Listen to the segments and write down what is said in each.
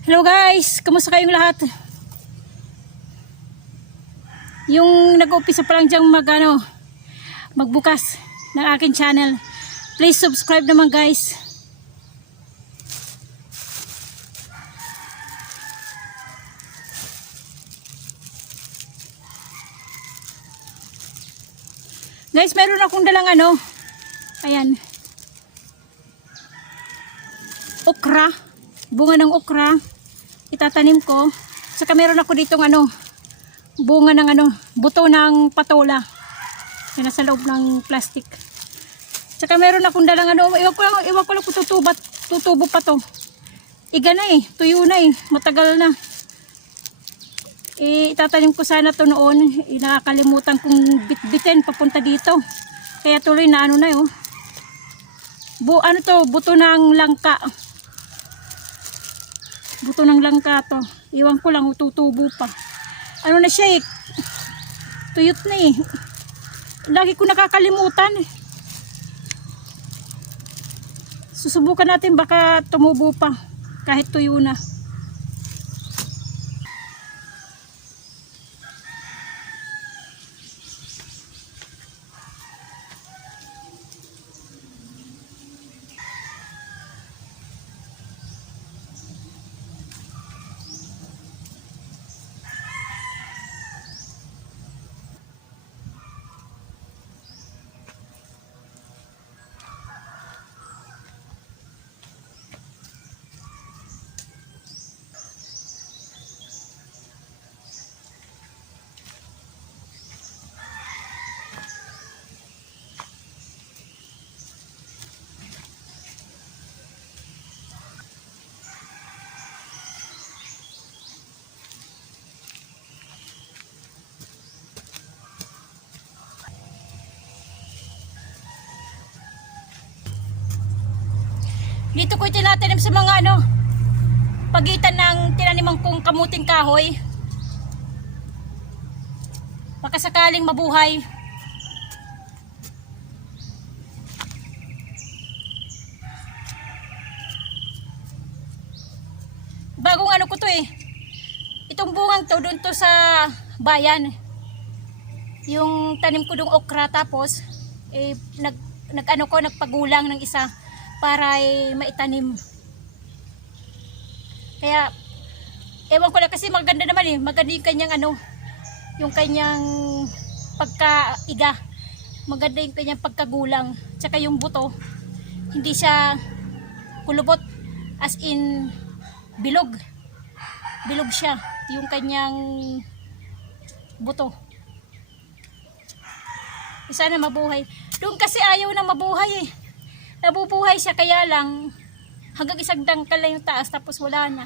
Hello guys, kumusta kayong lahat? Yung nag-umpisa pa lang diyang mag, ano, magbukas ng akin channel. Please subscribe naman guys. Guys, meron akong dalang ano. Ayan. Okra. Bunga ng okra. Itatanim ko. Saka meron ako ditong ano. Bunga ng ano. Buto ng patola. Yan nasa loob ng plastic. Saka meron akong dalang ano. Iwan ko lang, iwan ko lang tutubat, tutubo pa to. Iga na eh. Tuyo na eh. Matagal na. Eh, itatanim ko sana to noon. Eh, nakakalimutan kong bitbitin papunta dito. Kaya tuloy na ano na yun. Bu ano to, buto ng langka. Buto ng langka to. Iwan ko lang, tutubo pa. Ano na siya eh. Tuyot na eh. Lagi ko nakakalimutan eh. Susubukan natin baka tumubo pa. Kahit tuyo na. Dito ko itinatanim sa mga ano, pagitan ng tinaniman kong kamuting kahoy. Baka sakaling mabuhay. Bagong ano ko to eh. Itong bungang to doon to sa bayan. Yung tanim ko dong okra tapos eh nag nag ano ko nagpagulang ng isa para eh, maitanim. Kaya, ewan ko na kasi maganda naman eh. Maganda yung kanyang ano, yung kanyang pagkaiga. Maganda yung kanyang pagkagulang. Tsaka yung buto, hindi siya kulubot. As in, bilog. Bilog siya. Yung kanyang buto. Sana mabuhay. Doon kasi ayaw na mabuhay eh nabubuhay siya kaya lang hanggang isang dangkal lang yung taas tapos wala na.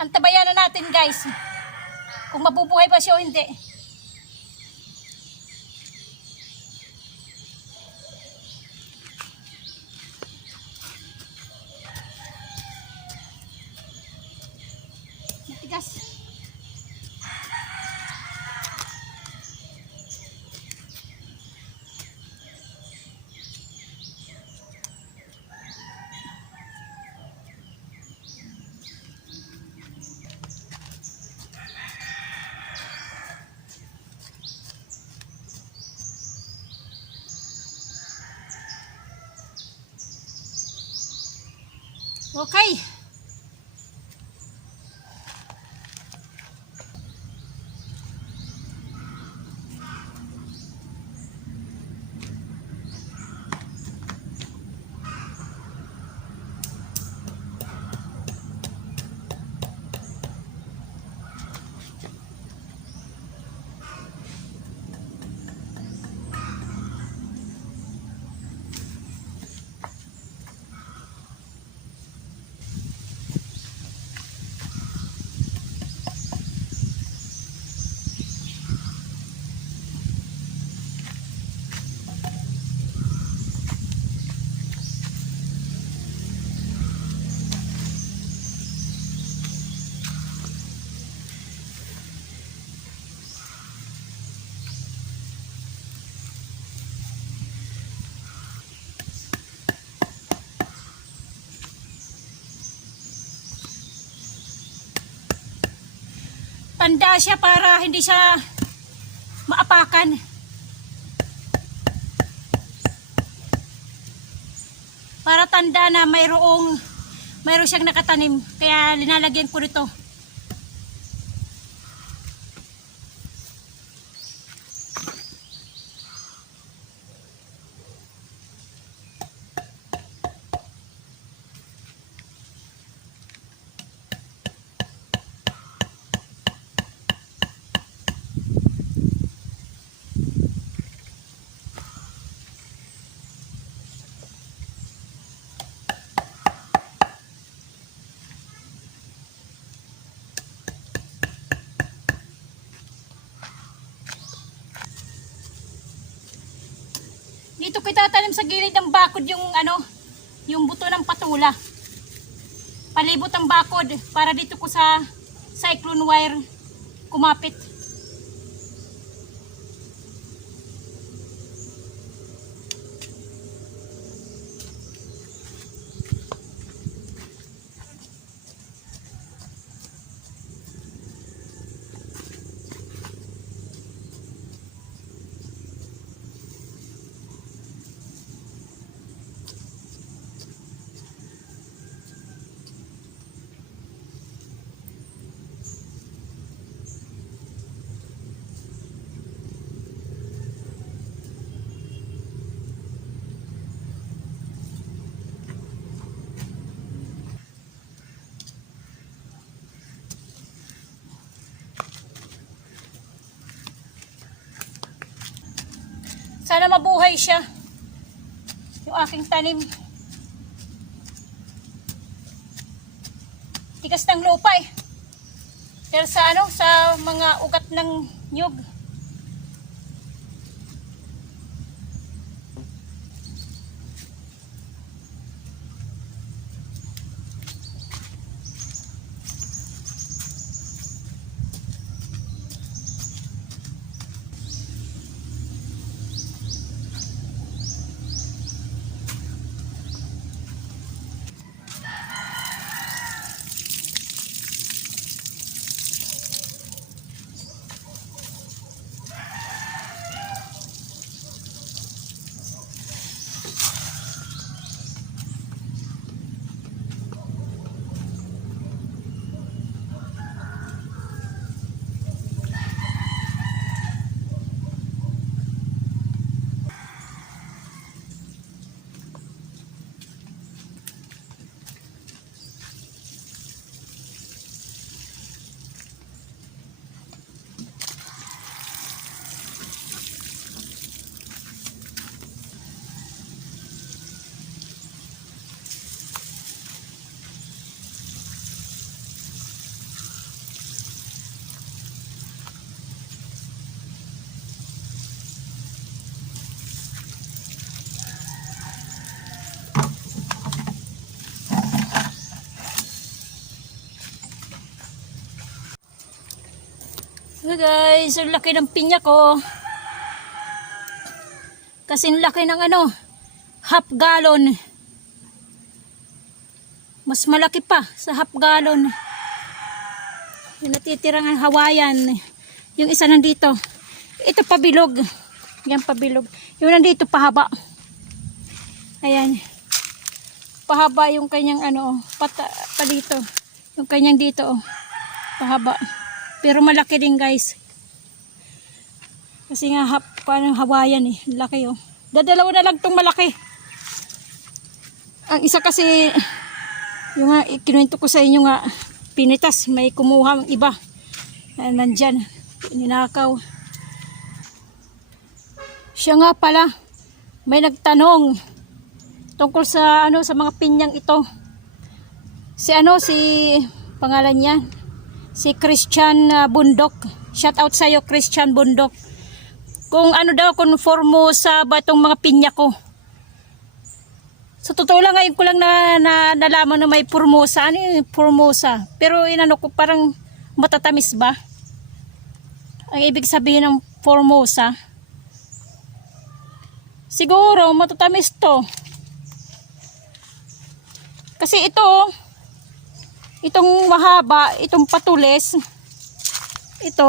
Antabayan na natin guys kung mabubuhay pa siya o hindi. Okay. Tanda siya para hindi siya maapakan. Para tanda na mayroong mayroon siyang nakatanim. Kaya linalagyan ko nito. Dito ko itatanim sa gilid ng bakod yung ano, yung buto ng patula. Palibot ang bakod para dito ko sa cyclone wire kumapit. Sana mabuhay siya. Yung aking tanim. Tigas ng lupa eh. Pero sa ano, sa mga ugat ng nyug. So guys, ang laki ng pinya ko. Kasing laki ng ano, half gallon. Mas malaki pa sa half gallon. Yung natitirang ang Hawaiian. Yung isa nandito. Ito pabilog. Yan pabilog. Yung nandito pahaba. Ayan. Pahaba yung kanyang ano, pata, pa dito. Yung kanyang dito, oh. Pahaba. Pero malaki din guys. Kasi nga hap, paano Hawaiian eh. Laki oh. Dadalawa na lang tong malaki. Ang isa kasi, yung nga, ikinuwento ko sa inyo nga, pinitas, may kumuha ang iba. Nandyan, ninakaw. Siya nga pala, may nagtanong tungkol sa ano sa mga pinyang ito. Si ano si pangalan niya si Christian uh, Bundok. Shout out sa iyo Christian Bundok. Kung ano daw kung Formosa ba itong mga pinya ko. Sa totoo lang ngayon ko lang na, na nalaman na may Formosa. Ano yung Formosa? Pero inano ko parang matatamis ba? Ang ibig sabihin ng Formosa. Siguro matatamis to. Kasi ito, itong mahaba, itong patulis, ito,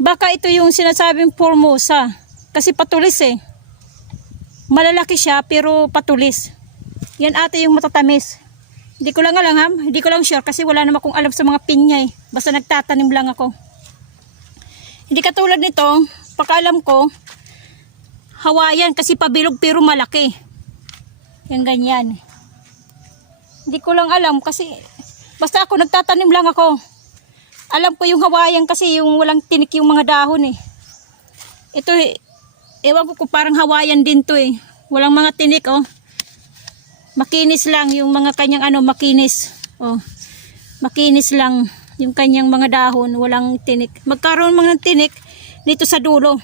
baka ito yung sinasabing Formosa. Kasi patulis eh. Malalaki siya pero patulis. Yan ate yung matatamis. Hindi ko lang alam hindi ko lang sure kasi wala naman akong alam sa mga pinya eh. Basta nagtatanim lang ako. Hindi katulad nito, pakaalam ko, Hawaiian kasi pabilog pero malaki. Yan ganyan. Hindi ko lang alam kasi basta ako nagtatanim lang ako. Alam ko yung Hawaiian kasi yung walang tinik yung mga dahon eh. Ito eh, ewan ko kung parang Hawaiian din to eh. Walang mga tinik oh. Makinis lang yung mga kanyang ano, makinis. Oh. Makinis lang yung kanyang mga dahon, walang tinik. Magkaroon mga ng tinik dito sa dulo.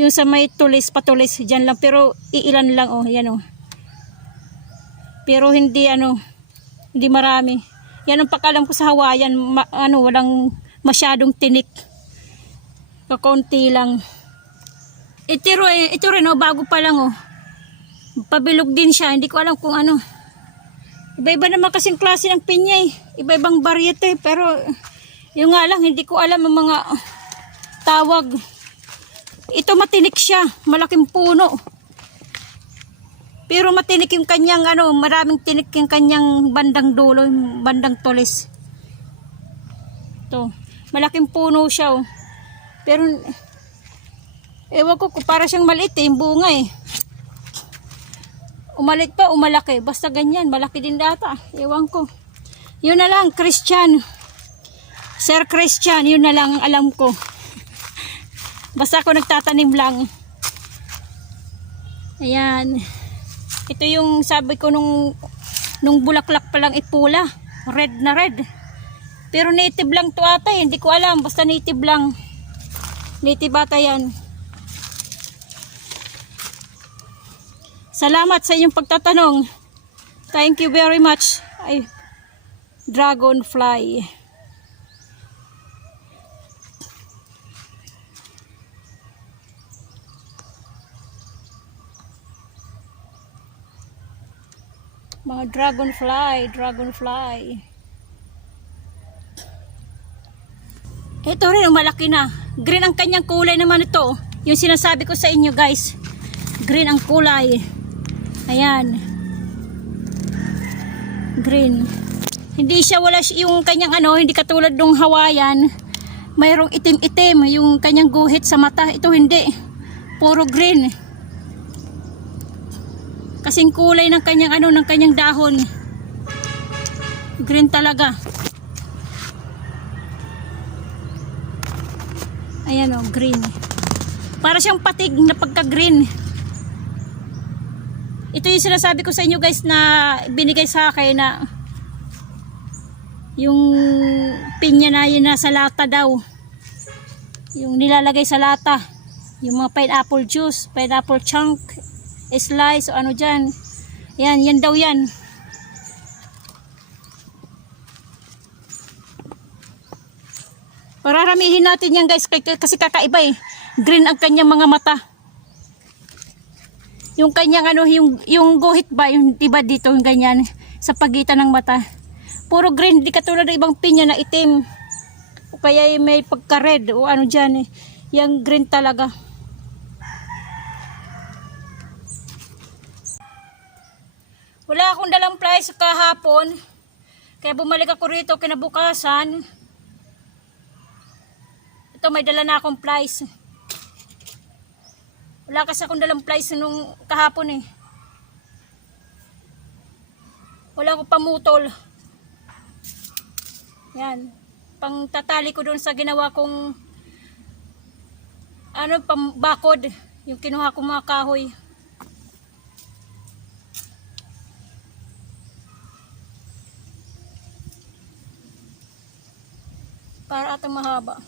Yung sa may tulis, patulis, dyan lang. Pero iilan lang, oh, yan oh. Pero hindi ano, hindi marami. Yan ang pakalam ko sa Hawaiian, ma- ano, walang masyadong tinik. Kakunti lang. Ito, rin- ito rin, oh, bago pa lang, oh. Pabilog din siya, hindi ko alam kung ano. Iba-iba naman kasing klase ng pinya, eh. Iba-ibang variety, pero yung nga lang, hindi ko alam ang mga tawag. Ito matinik siya, malaking puno. Pero matinik yung kanyang ano, maraming tinik yung kanyang bandang dulo, bandang tulis. Ito, malaking puno siya oh. Pero ewan ko kung para siyang maliit eh, yung bunga eh. Umalit pa, umalaki. Basta ganyan, malaki din data. Ewan ko. Yun na lang, Christian. Sir Christian, yun na lang ang alam ko. Basta ako nagtatanim lang. Ayan. Ito yung sabi ko nung nung bulaklak pa lang ipula. Red na red. Pero native lang to ata eh. Hindi ko alam. Basta native lang. Native ata yan. Salamat sa inyong pagtatanong. Thank you very much. Ay, dragonfly. Mga dragonfly, dragonfly. Ito rin, malaki na. Green ang kanyang kulay naman ito. Yung sinasabi ko sa inyo guys. Green ang kulay. Ayan. Green. Hindi siya wala yung kanyang ano, hindi katulad ng Hawaiian. Mayroong itim-itim yung kanyang guhit sa mata. Ito hindi. Puro green. Kasing kulay ng kanyang ano, ng kanyang dahon. Green talaga. Ayan o, green. Para siyang patig na pagka-green. Ito yung sinasabi ko sa inyo guys na binigay sa akin na yung pinya na yun nasa lata daw. Yung nilalagay sa lata. Yung mga pineapple juice, pineapple chunk, slice o ano dyan. Yan, yan daw yan. Pararamihin natin yan guys kasi kakaiba eh. Green ang kanyang mga mata. Yung kanyang ano, yung, yung guhit ba, yung diba dito yung ganyan sa pagitan ng mata. Puro green, di katulad ng ibang pinya na itim. O kaya may pagka-red o ano dyan eh. Yung green talaga. Wala akong dalang flies kahapon. Kaya bumalik ako rito kinabukasan. Ito may dala na akong flies. Wala kasi akong dalang flies nung kahapon eh. Wala akong pamutol. Yan. Pang tatali ko doon sa ginawa kong ano, pang bakod. Yung kinuha kong mga kahoy. Para atang mahaba.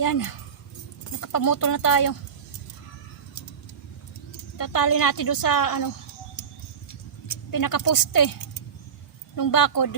Ayan. Nakapamutol na tayo. Tatali natin doon sa ano pinakaposte nung bakod.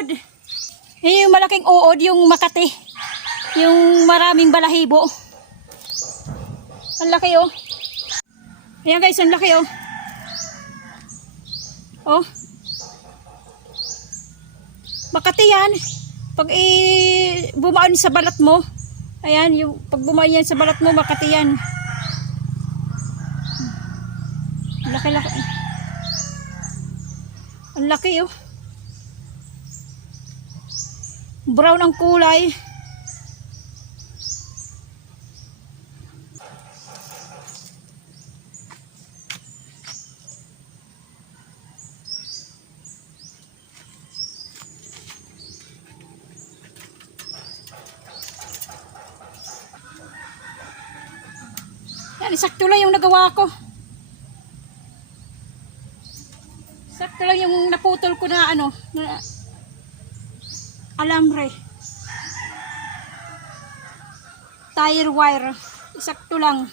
Uod. Yan yung malaking uod, yung Makati. Yung maraming balahibo. Ang laki oh. Ayan guys, ang laki oh. Oh. Makati yan. Pag i bumaan sa balat mo, ayan, yung pag bumaan yan sa balat mo, makati yan. Ang laki-laki. Ang laki oh. Brown ang kulay. Yan, sakto lang yung nagawa ko. Sakto lang yung naputol ko na ano, na alambre. Tire wire. Sakto lang.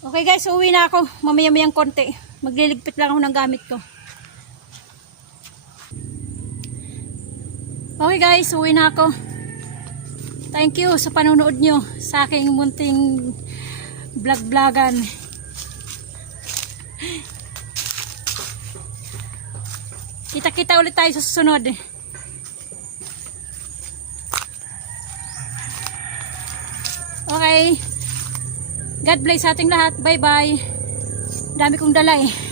Okay guys, uwi na ako. Mamaya-mayang konti. Magliligpit lang ako ng gamit ko. Okay guys, uwi na ako. Thank you sa panonood nyo sa aking munting vlog-vlogan. Kita-kita ulit tayo sa susunod. Okay. God bless sa ating lahat. Bye-bye. Dami kong dala eh.